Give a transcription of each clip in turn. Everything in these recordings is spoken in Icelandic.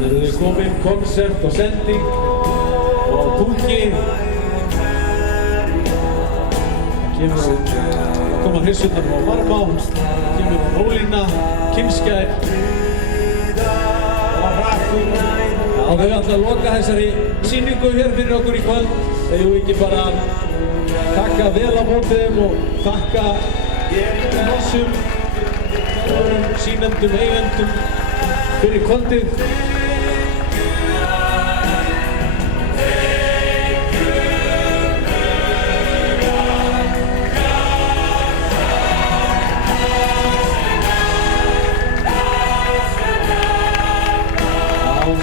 Þegar þið komin, konsert og sending og bungi. Kemur að koma hrissurnar á Varmá, kemur Ólína, Kynskær og Hrakkur. Já, þau ætla að loka þessari sýningu hér fyrir okkur í kvöld. Þeir eru ekki bara að taka vel á móti þeim og þakka þessum sýnendum, eigendum fyrir kvöldið.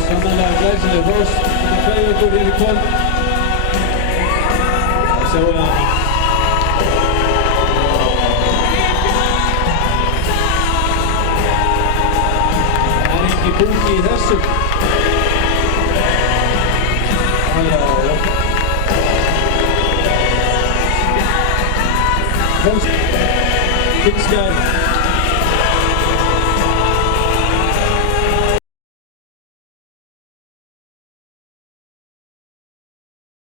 Sannarlega glæsileg hrós fyrir kveðja okkur hér í kvöld. Það sjáum við hana. Það er ekki bungi í þessu. Kynskær.